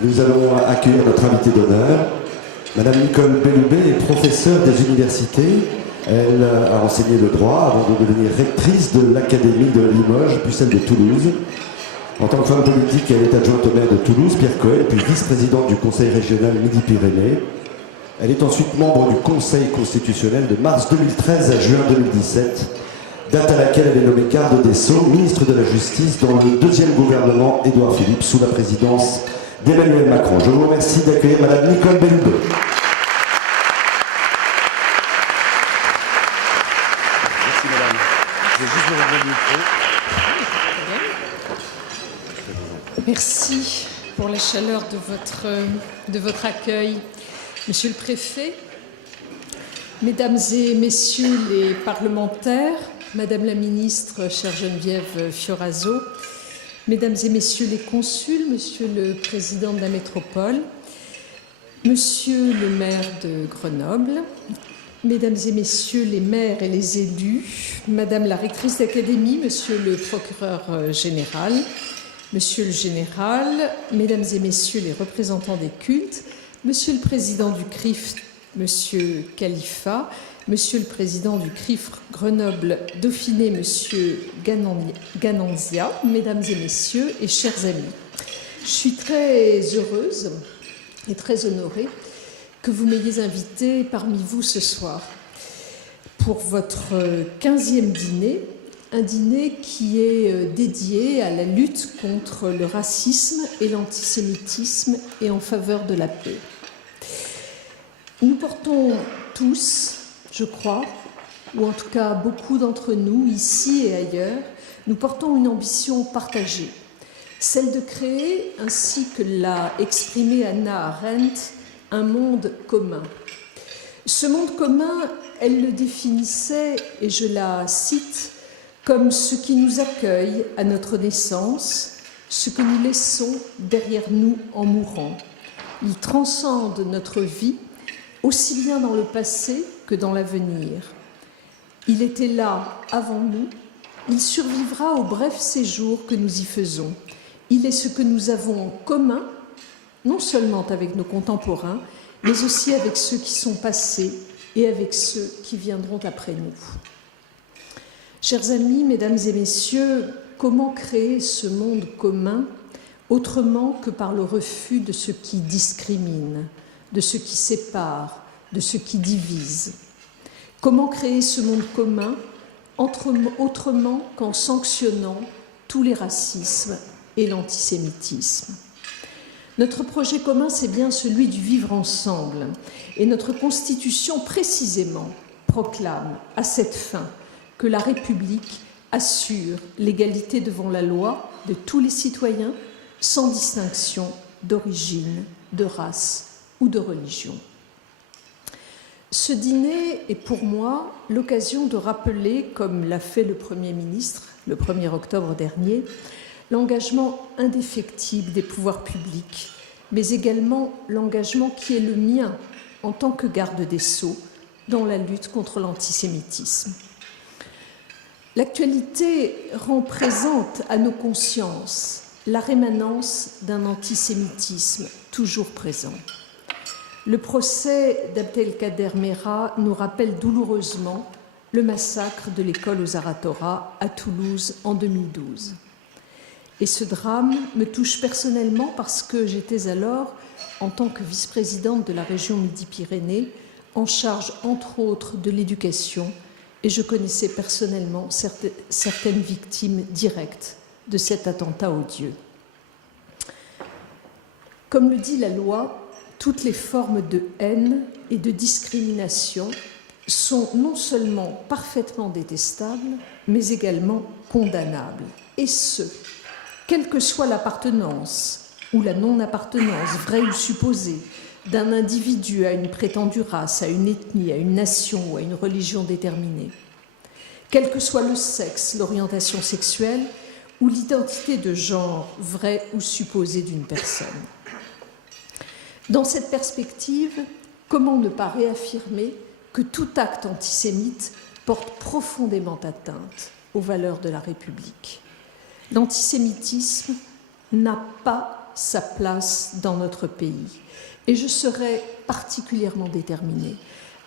Nous allons accueillir notre invitée d'honneur. Madame Nicole Belloubet est professeure des universités. Elle a enseigné le droit avant de devenir rectrice de l'Académie de Limoges, puis celle de Toulouse. En tant que femme politique, elle est adjointe au maire de Toulouse, Pierre Cohen, puis vice-présidente du Conseil régional Midi-Pyrénées. Elle est ensuite membre du Conseil constitutionnel de mars 2013 à juin 2017, date à laquelle elle est nommée garde des Sceaux, ministre de la Justice dans le deuxième gouvernement Édouard Philippe, sous la présidence d'Emmanuel Macron. Je vous remercie d'accueillir Madame Nicole Belloubet. Merci Madame. Je vais juste vous remettre le micro. Merci pour la chaleur de votre accueil. Monsieur le Préfet, Mesdames et Messieurs les parlementaires, Madame la Ministre, chère Geneviève Fioraso, Mesdames et Messieurs les consuls, Monsieur le Président de la Métropole, Monsieur le maire de Grenoble, Mesdames et Messieurs les maires et les élus, Madame la rectrice d'Académie, Monsieur le procureur général, Monsieur le général, Mesdames et Messieurs les représentants des cultes, Monsieur le Président du CRIF, Monsieur Khalifa, Monsieur le Président du CRIF Grenoble-Dauphiné, Monsieur Gananzia, Mesdames et Messieurs et chers amis. Je suis très heureuse et très honorée que vous m'ayez invité parmi vous ce soir pour votre 15e dîner, un dîner qui est dédié à la lutte contre le racisme et l'antisémitisme et en faveur de la paix. Nous portons tous, je crois, ou en tout cas beaucoup d'entre nous, ici et ailleurs, nous portons une ambition partagée, celle de créer, ainsi que l'a exprimé Hannah Arendt, un monde commun. Ce monde commun, elle le définissait, et je la cite, comme ce qui nous accueille à notre naissance, ce que nous laissons derrière nous en mourant. Il transcende notre vie, aussi bien dans le passé que dans l'avenir. Il était là avant nous, il survivra au bref séjour que nous y faisons. Il est ce que nous avons en commun, non seulement avec nos contemporains, mais aussi avec ceux qui sont passés et avec ceux qui viendront après nous. Chers amis, mesdames et messieurs, comment créer ce monde commun autrement que par le refus de ce qui discrimine, de ce qui sépare, de ce qui divise? Comment créer ce monde commun autrement qu'en sanctionnant tous les racismes et l'antisémitisme? Notre projet commun, c'est bien celui du vivre ensemble. Et notre Constitution, précisément, proclame à cette fin que la République assure l'égalité devant la loi de tous les citoyens, sans distinction d'origine, de race ou de religion. Ce dîner est pour moi l'occasion de rappeler, comme l'a fait le Premier ministre le 1er octobre dernier, l'engagement indéfectible des pouvoirs publics, mais également l'engagement qui est le mien en tant que garde des Sceaux dans la lutte contre l'antisémitisme. L'actualité rend présente à nos consciences la rémanence d'un antisémitisme toujours présent. Le procès d'Abdelkader Merah nous rappelle douloureusement le massacre de l'école aux Aratora à Toulouse en 2012. Et ce drame me touche personnellement parce que j'étais alors, en tant que vice-présidente de la région Midi-Pyrénées, en charge, entre autres, de l'éducation, et je connaissais personnellement certaines victimes directes de cet attentat odieux. Comme le dit la loi, toutes les formes de haine et de discrimination sont non seulement parfaitement détestables, mais également condamnables. Et ce, quelle que soit l'appartenance ou la non-appartenance, vraie ou supposée, d'un individu à une prétendue race, à une ethnie, à une nation ou à une religion déterminée. Quel que soit le sexe, l'orientation sexuelle ou l'identité de genre, vraie ou supposée d'une personne. Dans cette perspective, comment ne pas réaffirmer que tout acte antisémite porte profondément atteinte aux valeurs de la République? L'antisémitisme n'a pas sa place dans notre pays. Et je serai particulièrement déterminée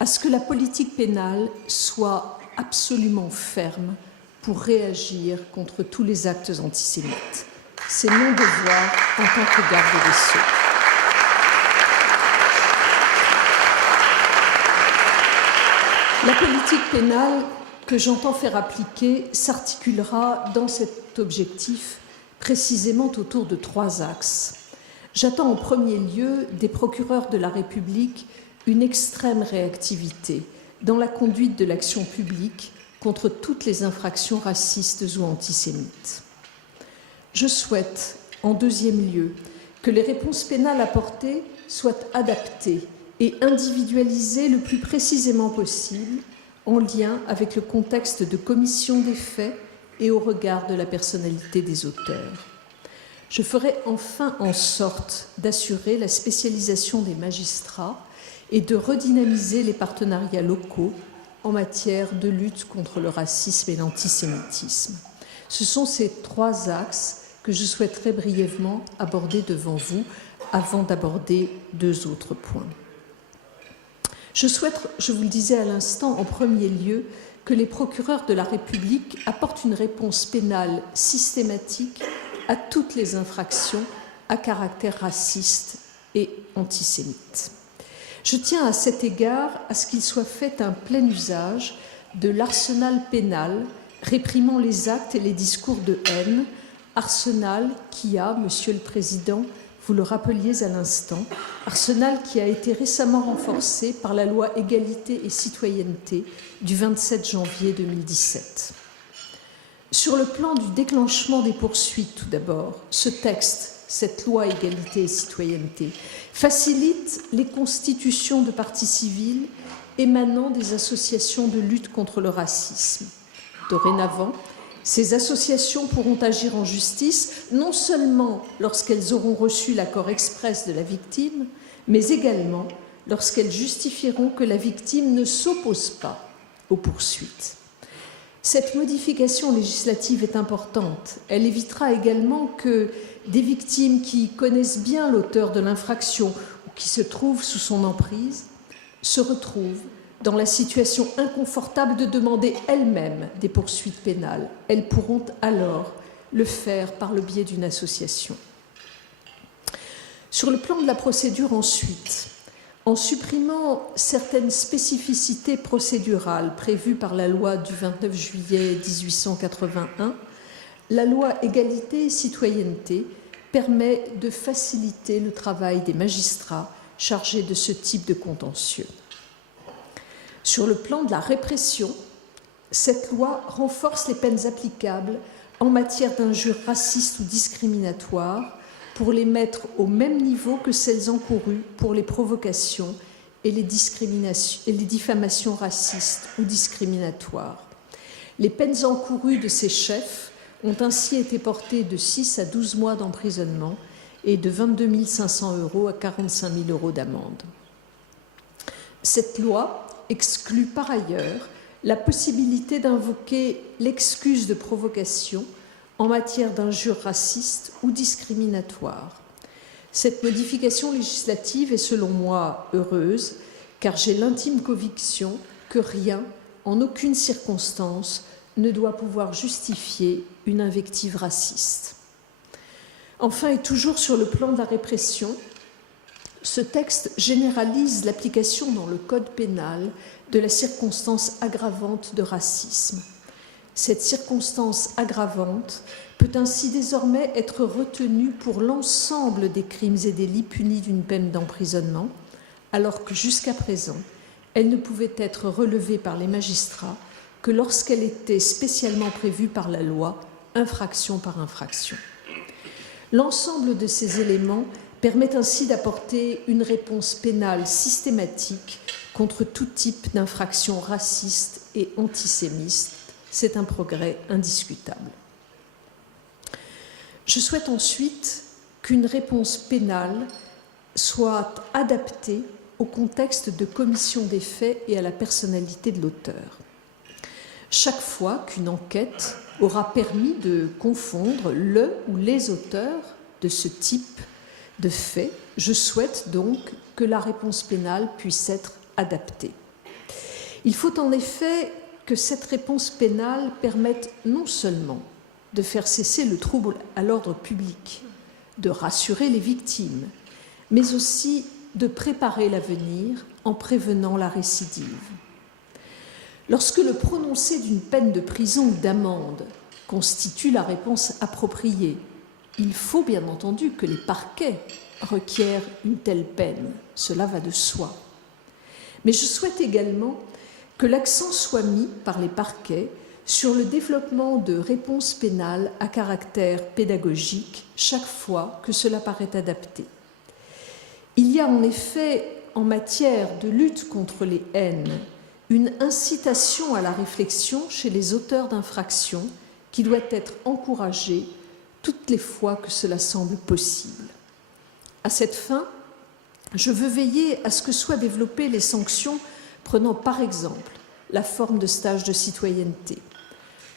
à ce que la politique pénale soit absolument ferme pour réagir contre tous les actes antisémites. C'est mon devoir en tant que garde des Sceaux. La politique pénale que j'entends faire appliquer s'articulera dans cet objectif précisément autour de 3 axes. J'attends en premier lieu des procureurs de la République une extrême réactivité dans la conduite de l'action publique contre toutes les infractions racistes ou antisémites. Je souhaite, en deuxième lieu, que les réponses pénales apportées soient adaptées et individualisées le plus précisément possible en lien avec le contexte de commission des faits et au regard de la personnalité des auteurs. Je ferai enfin en sorte d'assurer la spécialisation des magistrats et de redynamiser les partenariats locaux en matière de lutte contre le racisme et l'antisémitisme. Ce sont ces 3 axes que je souhaiterais brièvement aborder devant vous avant d'aborder 2 autres points. Je souhaite, je vous le disais à l'instant, en premier lieu, que les procureurs de la République apportent une réponse pénale systématique à toutes les infractions à caractère raciste et antisémite. Je tiens à cet égard à ce qu'il soit fait un plein usage de l'arsenal pénal réprimant les actes et les discours de haine, arsenal qui a, Monsieur le Président, vous le rappeliez à l'instant, arsenal qui a été récemment renforcé par la loi Égalité et Citoyenneté du 27 janvier 2017. Sur le plan du déclenchement des poursuites, tout d'abord, ce texte, cette loi Égalité et Citoyenneté, facilite les constitutions de parties civiles émanant des associations de lutte contre le racisme. Dorénavant, ces associations pourront agir en justice non seulement lorsqu'elles auront reçu l'accord express de la victime, mais également lorsqu'elles justifieront que la victime ne s'oppose pas aux poursuites. Cette modification législative est importante. Elle évitera également que des victimes qui connaissent bien l'auteur de l'infraction ou qui se trouvent sous son emprise se retrouvent dans la situation inconfortable de demander elles-mêmes des poursuites pénales. Elles pourront alors le faire par le biais d'une association. Sur le plan de la procédure ensuite, en supprimant certaines spécificités procédurales prévues par la loi du 29 juillet 1881, la loi Égalité et Citoyenneté permet de faciliter le travail des magistrats chargés de ce type de contentieux. Sur le plan de la répression, cette loi renforce les peines applicables en matière d'injures racistes ou discriminatoires pour les mettre au même niveau que celles encourues pour les provocations et les diffamations racistes ou discriminatoires. Les peines encourues de ces chefs ont ainsi été portées de 6 à 12 mois d'emprisonnement et de 22 500 € à 45 000 € d'amende. Cette loi exclut par ailleurs la possibilité d'invoquer l'excuse de provocation en matière d'injures racistes ou discriminatoires. Cette modification législative est selon moi heureuse, car j'ai l'intime conviction que rien, en aucune circonstance, ne doit pouvoir justifier une invective raciste. Enfin, et toujours sur le plan de la répression, ce texte généralise l'application dans le Code pénal de la circonstance aggravante de racisme. Cette circonstance aggravante peut ainsi désormais être retenue pour l'ensemble des crimes et délits punis d'une peine d'emprisonnement, alors que jusqu'à présent, elle ne pouvait être relevée par les magistrats que lorsqu'elle était spécialement prévue par la loi, infraction par infraction. L'ensemble de ces éléments permet ainsi d'apporter une réponse pénale systématique contre tout type d'infraction raciste et antisémite. C'est un progrès indiscutable. Je souhaite ensuite qu'une réponse pénale soit adaptée au contexte de commission des faits et à la personnalité de l'auteur. Chaque fois qu'une enquête aura permis de confondre le ou les auteurs de ce type De fait, je souhaite donc que la réponse pénale puisse être adaptée. Il faut en effet que cette réponse pénale permette non seulement de faire cesser le trouble à l'ordre public, de rassurer les victimes, mais aussi de préparer l'avenir en prévenant la récidive. Lorsque le prononcé d'une peine de prison ou d'amende constitue la réponse appropriée, il faut bien entendu que les parquets requièrent une telle peine. Cela va de soi. Mais je souhaite également que l'accent soit mis par les parquets sur le développement de réponses pénales à caractère pédagogique chaque fois que cela paraît adapté. Il y a en effet, en matière de lutte contre les haines, une incitation à la réflexion chez les auteurs d'infractions qui doit être encouragée toutes les fois que cela semble possible. À cette fin, je veux veiller à ce que soient développées les sanctions prenant par exemple la forme de stage de citoyenneté.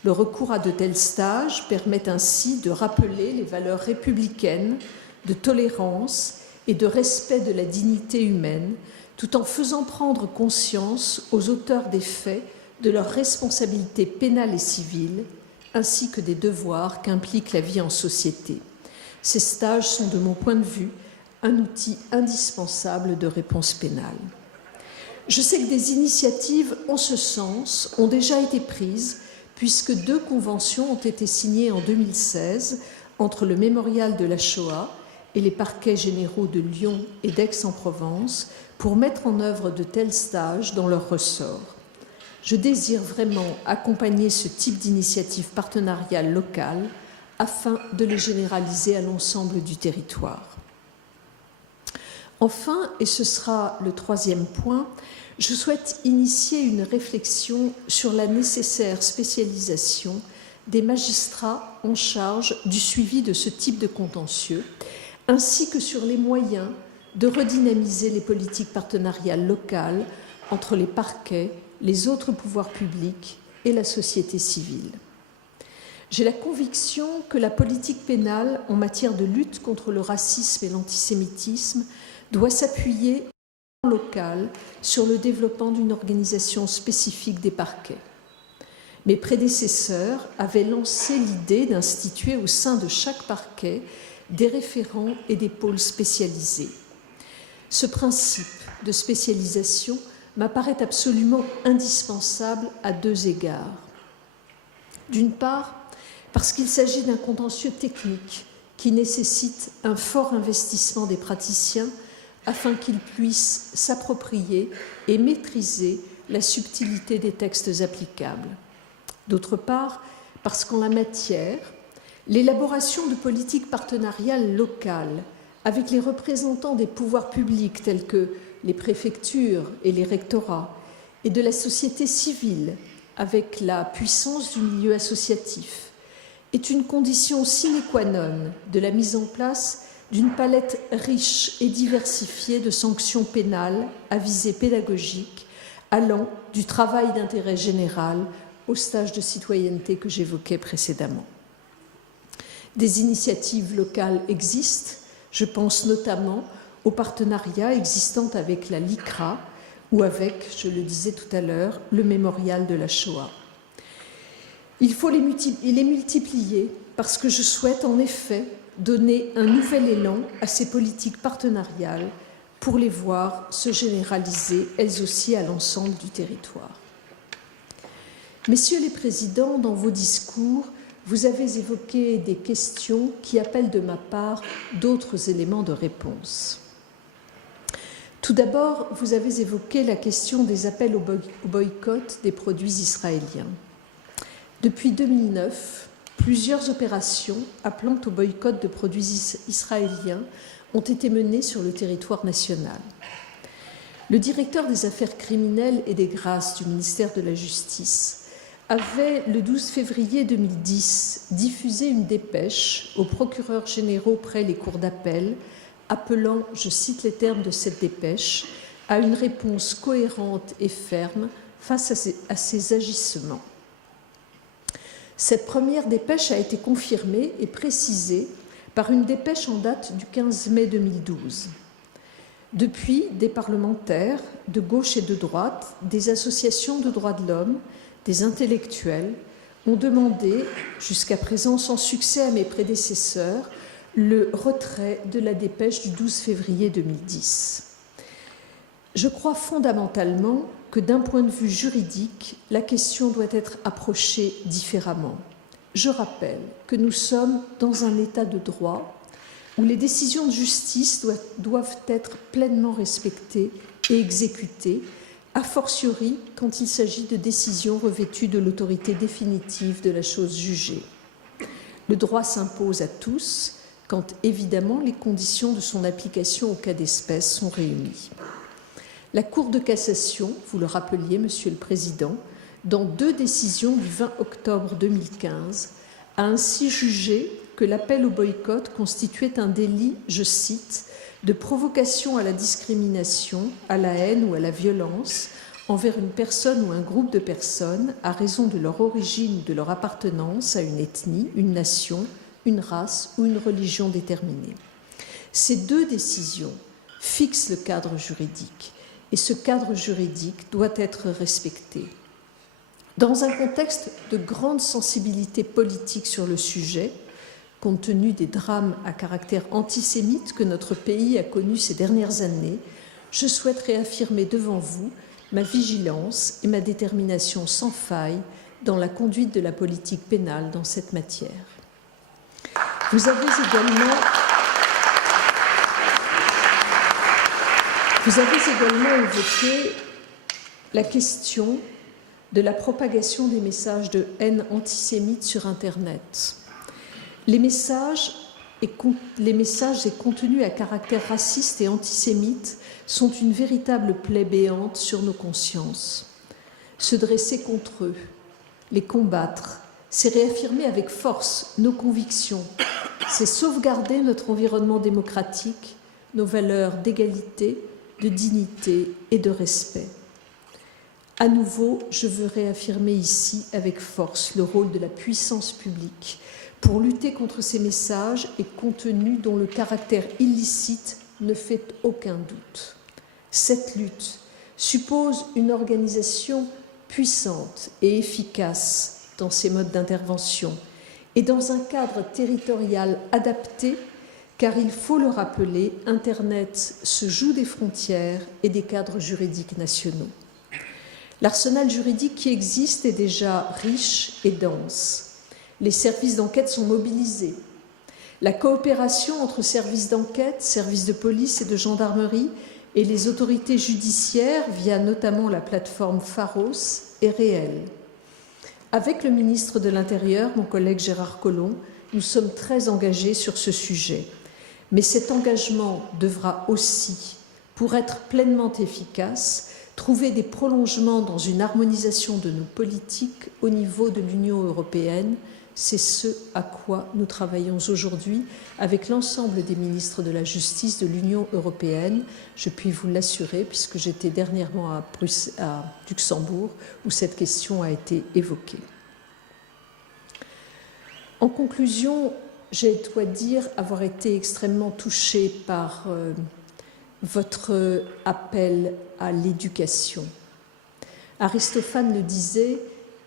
Le recours à de tels stages permet ainsi de rappeler les valeurs républicaines de tolérance et de respect de la dignité humaine, tout en faisant prendre conscience aux auteurs des faits de leurs responsabilités pénales et civiles, ainsi que des devoirs qu'implique la vie en société. Ces stages sont, de mon point de vue, un outil indispensable de réponse pénale. Je sais que des initiatives en ce sens ont déjà été prises, puisque 2 conventions ont été signées en 2016 entre le Mémorial de la Shoah et les parquets généraux de Lyon et d'Aix-en-Provence pour mettre en œuvre de tels stages dans leur ressort. Je désire vraiment accompagner ce type d'initiative partenariale locale afin de les généraliser à l'ensemble du territoire. Enfin, et ce sera le 3e point, je souhaite initier une réflexion sur la nécessaire spécialisation des magistrats en charge du suivi de ce type de contentieux, ainsi que sur les moyens de redynamiser les politiques partenariales locales entre les parquets, les autres pouvoirs publics et la société civile. J'ai la conviction que la politique pénale en matière de lutte contre le racisme et l'antisémitisme doit s'appuyer en local sur le développement d'une organisation spécifique des parquets. Mes prédécesseurs avaient lancé l'idée d'instituer au sein de chaque parquet des référents et des pôles spécialisés. Ce principe de spécialisation m'apparaît absolument indispensable à 2 égards. D'une part, parce qu'il s'agit d'un contentieux technique qui nécessite un fort investissement des praticiens afin qu'ils puissent s'approprier et maîtriser la subtilité des textes applicables. D'autre part, parce qu'en la matière, l'élaboration de politiques partenariales locales avec les représentants des pouvoirs publics tels que les préfectures et les rectorats et de la société civile avec la puissance du milieu associatif est une condition sine qua non de la mise en place d'une palette riche et diversifiée de sanctions pénales à visée pédagogique allant du travail d'intérêt général au stage de citoyenneté que j'évoquais précédemment. Des initiatives locales existent, je pense notamment aux partenariats existants avec la LICRA ou avec, je le disais tout à l'heure, le Mémorial de la Shoah. Il faut les multiplier parce que je souhaite en effet donner un nouvel élan à ces politiques partenariales pour les voir se généraliser elles aussi à l'ensemble du territoire. Messieurs les présidents, dans vos discours, vous avez évoqué des questions qui appellent de ma part d'autres éléments de réponse. Tout d'abord, vous avez évoqué la question des appels au boycott des produits israéliens. Depuis 2009, plusieurs opérations appelant au boycott de produits israéliens ont été menées sur le territoire national. Le directeur des affaires criminelles et des grâces du ministère de la Justice avait, le 12 février 2010, diffusé une dépêche aux procureurs généraux près les cours d'appel appelant, je cite les termes de cette dépêche, à une réponse cohérente et ferme face à ces agissements. Cette première dépêche a été confirmée et précisée par une dépêche en date du 15 mai 2012. Depuis, des parlementaires de gauche et de droite, des associations de droits de l'homme, des intellectuels ont demandé, jusqu'à présent sans succès à mes prédécesseurs, le retrait de la dépêche du 12 février 2010. Je crois fondamentalement que d'un point de vue juridique, la question doit être approchée différemment. Je rappelle que nous sommes dans un état de droit où les décisions de justice doivent être pleinement respectées et exécutées, a fortiori quand il s'agit de décisions revêtues de l'autorité définitive de la chose jugée. Le droit s'impose à tous quand, évidemment, les conditions de son application au cas d'espèce sont réunies. La Cour de cassation, vous le rappeliez, Monsieur le Président, dans 2 décisions du 20 octobre 2015, a ainsi jugé que l'appel au boycott constituait un délit, je cite, de provocation à la discrimination, à la haine ou à la violence envers une personne ou un groupe de personnes à raison de leur origine ou de leur appartenance à une ethnie, une nation, une race ou une religion déterminée. Ces 2 décisions fixent le cadre juridique et ce cadre juridique doit être respecté. Dans un contexte de grande sensibilité politique sur le sujet, compte tenu des drames à caractère antisémite que notre pays a connus ces dernières années, je souhaite réaffirmer devant vous ma vigilance et ma détermination sans faille dans la conduite de la politique pénale dans cette matière. Vous avez également évoqué la question de la propagation des messages de haine antisémite sur Internet. Les messages et contenus à caractère raciste et antisémite sont une véritable plaie béante sur nos consciences. Se dresser contre eux, les combattre, c'est réaffirmer avec force nos convictions, c'est sauvegarder notre environnement démocratique, nos valeurs d'égalité, de dignité et de respect. À nouveau, je veux réaffirmer ici avec force le rôle de la puissance publique pour lutter contre ces messages et contenus dont le caractère illicite ne fait aucun doute. Cette lutte suppose une organisation puissante et efficace dans ces modes d'intervention et dans un cadre territorial adapté, car il faut le rappeler, Internet se joue des frontières et des cadres juridiques nationaux. L'arsenal juridique qui existe est déjà riche et dense. Les services d'enquête sont mobilisés. La coopération entre services d'enquête, services de police et de gendarmerie et les autorités judiciaires, via notamment la plateforme Pharos, est réelle. Avec le ministre de l'Intérieur, mon collègue Gérard Collomb, nous sommes très engagés sur ce sujet. Mais cet engagement devra aussi, pour être pleinement efficace, trouver des prolongements dans une harmonisation de nos politiques au niveau de l'Union européenne. C'est ce à quoi nous travaillons aujourd'hui avec l'ensemble des ministres de la Justice de l'Union européenne. Je puis vous l'assurer, puisque j'étais dernièrement à Luxembourg, où cette question a été évoquée. En conclusion, j'ai dois dire avoir été extrêmement touchée par votre appel à l'éducation. Aristophane le disait,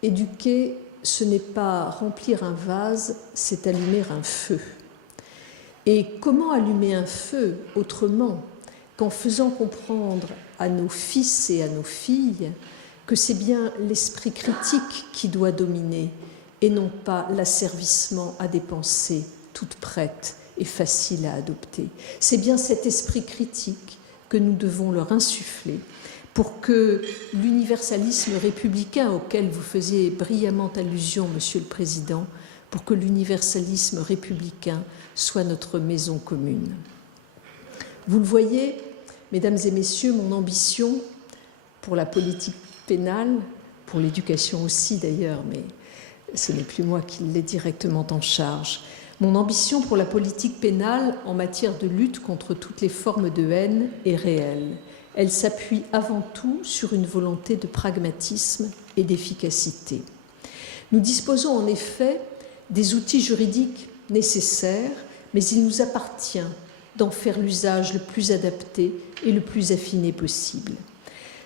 éduquer, ce n'est pas remplir un vase, c'est allumer un feu. Et comment allumer un feu autrement qu'en faisant comprendre à nos fils et à nos filles que c'est bien l'esprit critique qui doit dominer et non pas l'asservissement à des pensées toutes prêtes et faciles à adopter. C'est bien cet esprit critique que nous devons leur insuffler pour que l'universalisme républicain auquel vous faisiez brillamment allusion, Monsieur le Président, pour que l'universalisme républicain soit notre maison commune. Vous le voyez, Mesdames et Messieurs, mon ambition pour la politique pénale, pour l'éducation aussi d'ailleurs, mais ce n'est plus moi qui l'ai directement en charge. Mon ambition pour la politique pénale en matière de lutte contre toutes les formes de haine est réelle. Elle s'appuie avant tout sur une volonté de pragmatisme et d'efficacité. Nous disposons en effet des outils juridiques nécessaires mais il nous appartient d'en faire l'usage le plus adapté et le plus affiné possible.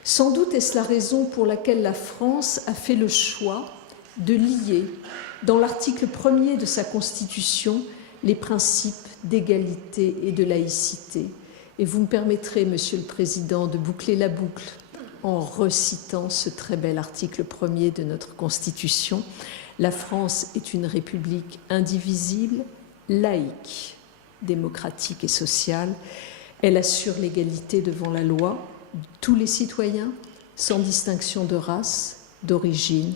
Sans doute est-ce la raison pour laquelle la France a fait le choix de lier, dans l'article 1er de sa Constitution, les principes d'égalité et de laïcité. Et vous me permettrez, Monsieur le Président, de boucler la boucle en recitant ce très bel article 1er de notre Constitution. La France est une république indivisible, laïque, démocratique et sociale. Elle assure l'égalité devant la loi de tous les citoyens, sans distinction de race, d'origine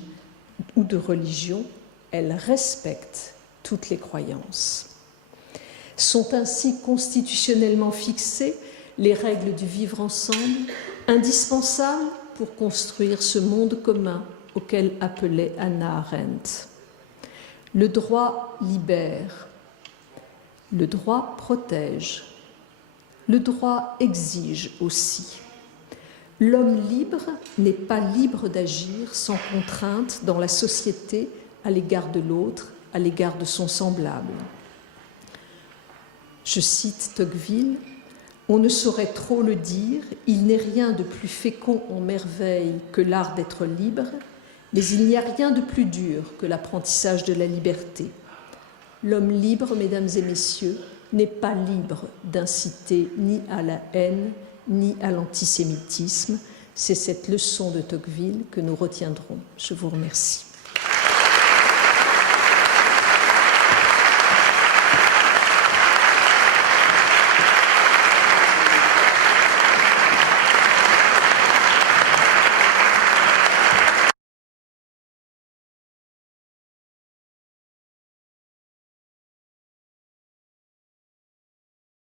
ou de religion. Elle respecte toutes les croyances. Sont ainsi constitutionnellement fixées les règles du vivre ensemble, indispensables pour construire ce monde commun auquel appelait Hannah Arendt. Le droit libère, le droit protège, le droit exige aussi. L'homme libre n'est pas libre d'agir sans contrainte dans la société à l'égard de l'autre, à l'égard de son semblable. Je cite Tocqueville, « On ne saurait trop le dire, il n'est rien de plus fécond en merveille que l'art d'être libre, mais il n'y a rien de plus dur que l'apprentissage de la liberté. L'homme libre, mesdames et messieurs, n'est pas libre d'inciter ni à la haine, ni à l'antisémitisme. C'est cette leçon de Tocqueville que nous retiendrons. Je vous remercie.